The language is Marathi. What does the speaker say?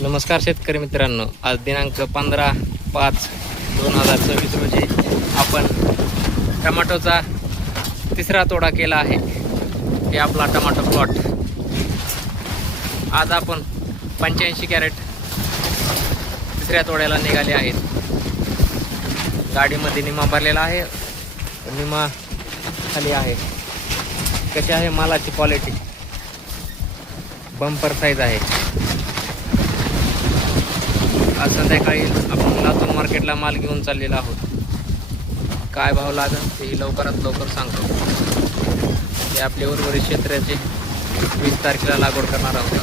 नमस्कार शेतकरी मित्रांनो, आज दिनांक 15/5/2024 रोजी आपण टमाटोचा तिसरा तोडा केला आहे. हे आपला टमाटो प्लॉट. आज आपण 85 कॅरेट तिसऱ्या तोड्याला निघाले आहेत. गाडीमध्ये निमा भरलेला आहे, निमा खाली आहे. कशी आहे मालाची क्वालिटी? बंपर साईज आहे. आज संध्याकाळी आपण लातूर मार्केटला माल घेऊन चाललेला आहोत. काय भाव लागेल तेही लवकरात लवकर सांगतो. हे आपले उर्वरित क्षेत्राचे 20 तारखेला लागवड करणार आहोत.